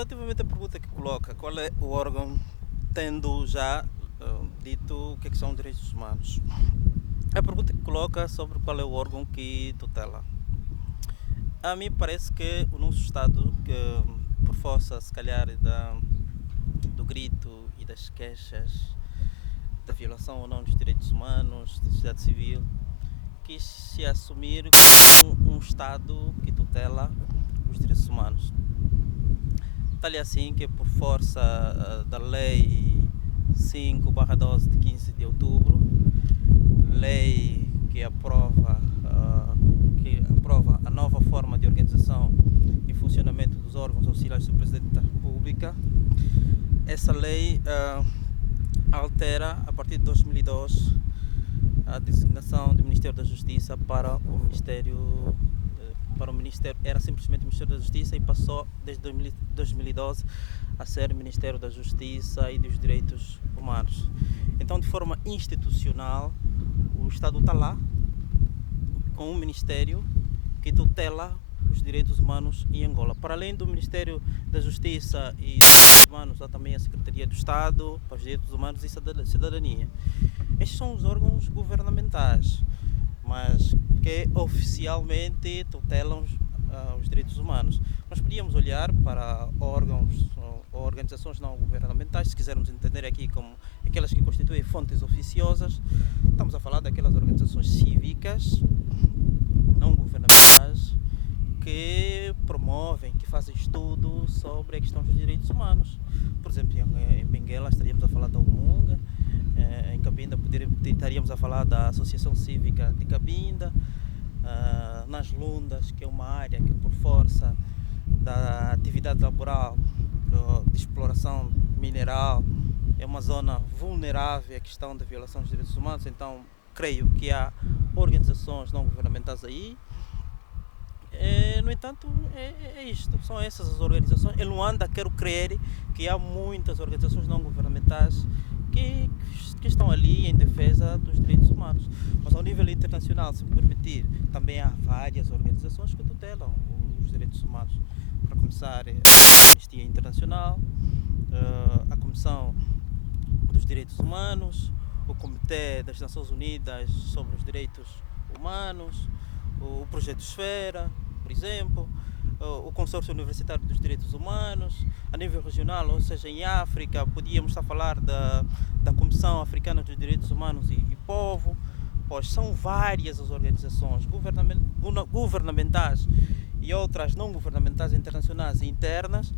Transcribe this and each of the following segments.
Relativamente à pergunta que coloca, qual é o órgão, tendo já dito o que são direitos humanos? A pergunta que coloca sobre qual é o órgão que tutela. A mim parece que o nosso Estado, que por força, se calhar, do grito e das queixas da violação ou não dos direitos humanos, da sociedade civil, quis se assumir como um Estado que tutela os direitos humanos. Tal é assim que, por força da Lei 5/12 de 15 de outubro, lei que aprova a nova forma de organização e funcionamento dos órgãos auxiliares do Presidente da República, essa lei altera, a partir de 2002, a designação do Ministério da Justiça para o Ministério. Era simplesmente Ministério da Justiça e passou desde 2012 a ser Ministério da Justiça e dos Direitos Humanos. Então, de forma institucional, o Estado está lá com um Ministério que tutela os direitos humanos em Angola. Para além do Ministério da Justiça e dos Direitos Humanos, há também a Secretaria do Estado para os Direitos Humanos e Cidadania. Estes são os órgãos governamentais, mas que oficialmente tutelam os direitos humanos. Nós podíamos olhar para órgãos ou organizações não governamentais, se quisermos entender aqui como aquelas que constituem fontes oficiosas. Estamos a falar daquelas organizações cívicas, não governamentais, que promovem, que fazem estudo sobre a questão dos direitos humanos. Por exemplo, em Benguela estaríamos a falar da Umunga, em Cabinda estaríamos a falar da Associação Cívica de Cabinda, nas Lundas, que é uma área que, por força da atividade laboral, de exploração mineral, é uma zona vulnerável à questão da violação dos direitos humanos. Então creio que há organizações não governamentais aí. No entanto, é isto, são essas as organizações. Em Luanda, quero crer que há muitas organizações não governamentais que estão ali em defesa dos direitos humanos. Mas ao nível internacional, se me permitir, também há várias organizações que tutelam os direitos humanos. Para começar, a Anistia Internacional, a Comissão dos Direitos Humanos, o Comitê das Nações Unidas sobre os Direitos Humanos, o Projeto Esfera, por exemplo, o Consórcio Universitário dos Direitos Humanos. A nível regional, ou seja, em África, podíamos estar a falar da Comissão Africana dos Direitos Humanos e Povo. Pois são várias as organizações governamentais e outras não governamentais, internacionais e internas,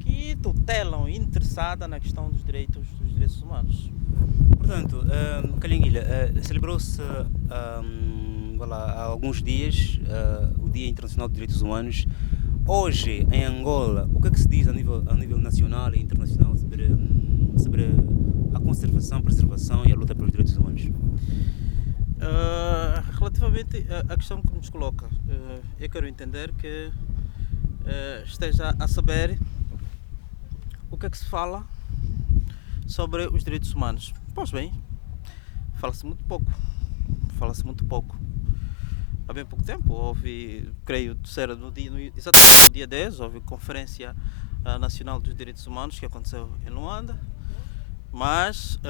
que tutelam interessadas na questão dos direitos humanos. Portanto, Calinguilha, celebrou-se há alguns dias o Dia Internacional dos Direitos Humanos. Hoje, em Angola, o que é que se diz a nível nacional e internacional sobre a conservação, preservação e a luta pelos direitos humanos? Relativamente à questão que nos coloca, eu quero entender que esteja a saber o que é que se fala sobre os direitos humanos. Pois bem, fala-se muito pouco. Há bem pouco tempo houve, creio, exatamente no dia 10, houve Conferência Nacional dos Direitos Humanos que aconteceu em Luanda, mas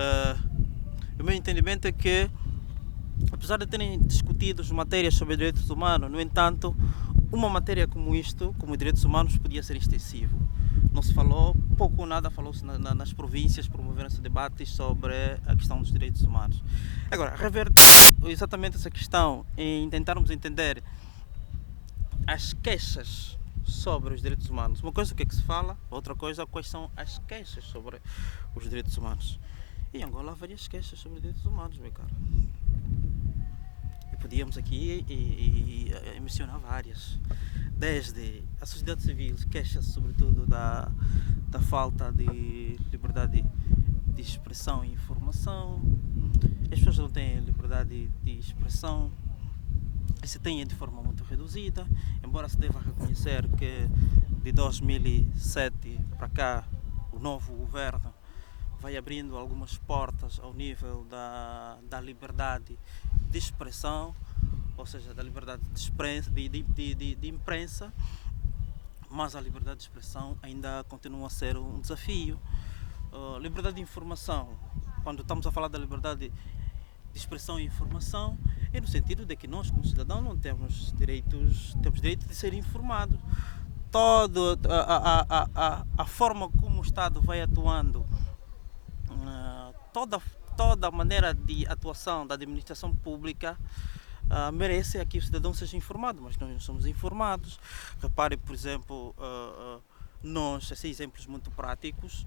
o meu entendimento é que, apesar de terem discutido matérias sobre direitos humanos, no entanto, uma matéria como isto, como direitos humanos, podia ser extensivo. Não se falou, pouco ou nada falou-se nas províncias, promoveram-se debates sobre a questão dos direitos humanos. Agora, reverter exatamente essa questão em tentarmos entender as queixas sobre os direitos humanos. Uma coisa é o que é que se fala, outra coisa quais são as queixas sobre os direitos humanos. Em Angola há várias queixas sobre os direitos humanos, meu caro. E podíamos aqui mencionar várias. Desde a sociedade civil queixa-se sobretudo da falta de liberdade de expressão e informação. As pessoas não têm liberdade de expressão, e se têm de forma muito reduzida, embora se deva reconhecer que de 2007 para cá o novo governo vai abrindo algumas portas ao nível da liberdade de expressão, ou seja, da liberdade de imprensa, mas a liberdade de expressão ainda continua a ser um desafio. Liberdade de informação, quando estamos a falar da liberdade de expressão e informação, é no sentido de que nós como cidadãos não temos direito de ser informados. Toda a forma como o Estado vai atuando, toda a maneira de atuação da administração pública merece que o cidadão seja informado, mas nós não somos informados. Repare, por exemplo, nós, assim, exemplos muito práticos,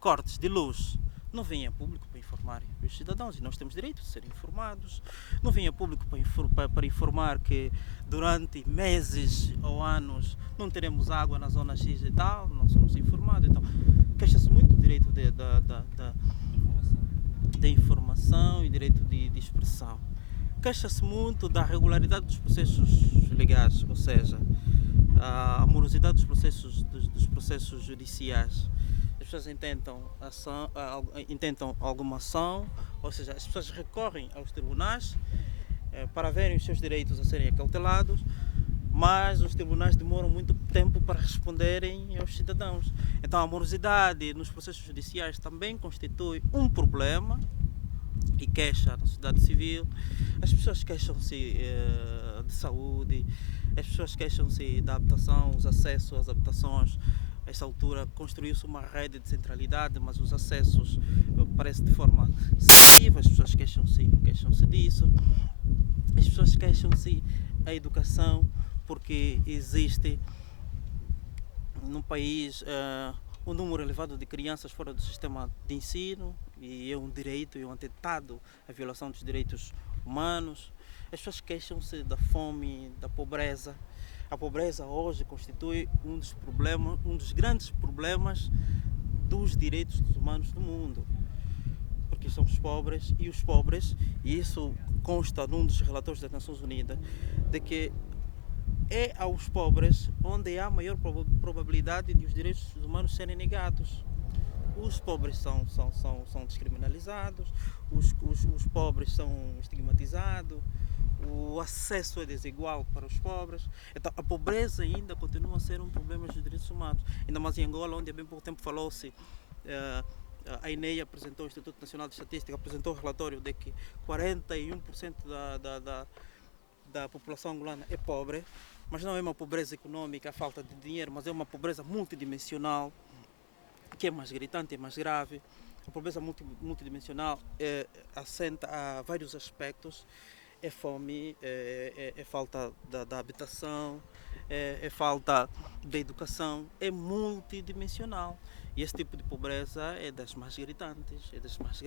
cortes de luz. Não vem a público para informar os cidadãos e nós temos direito de ser informados. Não vem a público para informar que durante meses ou anos não teremos água na zona X e tal, não somos informados. Então, queixa-se muito do direito de informação e direito de expressão. Queixa-se muito da regularidade dos processos legais, ou seja, a morosidade dos processos judiciais. As pessoas intentam alguma ação, ou seja, as pessoas recorrem aos tribunais para verem os seus direitos a serem acautelados, mas os tribunais demoram muito tempo para responderem aos cidadãos. Então a morosidade nos processos judiciais também constitui um problema e queixa na sociedade civil. As pessoas queixam-se de saúde, as pessoas queixam-se da habitação, os acessos às habitações. A esta altura construiu-se uma rede de centralidade, mas os acessos parecem de forma seletiva. As pessoas queixam-se disso. As pessoas queixam-se da educação, porque existe num país um número elevado de crianças fora do sistema de ensino, e é um direito, é um atentado à violação dos direitos humanos. As pessoas queixam-se da fome, da pobreza. A pobreza hoje constitui um dos grandes problemas dos direitos humanos do mundo, porque são os pobres, e isso consta num dos relatórios das Nações Unidas, de que é aos pobres onde há a maior probabilidade de os direitos humanos serem negados. Os pobres são descriminalizados, os pobres são estigmatizados, o acesso é desigual para os pobres. Então a pobreza ainda continua a ser um problema dos direitos humanos, ainda mais em Angola, onde há bem pouco tempo falou-se, a INEI apresentou, o Instituto Nacional de Estatística apresentou o relatório de que 41% da população angolana é pobre, mas não é uma pobreza econômica, a falta de dinheiro, mas é uma pobreza multidimensional, que é mais gritante, é mais grave. A pobreza multidimensional assenta a vários aspectos. É fome, é falta da habitação, é falta da educação, é multidimensional. E esse tipo de pobreza é das mais gritantes,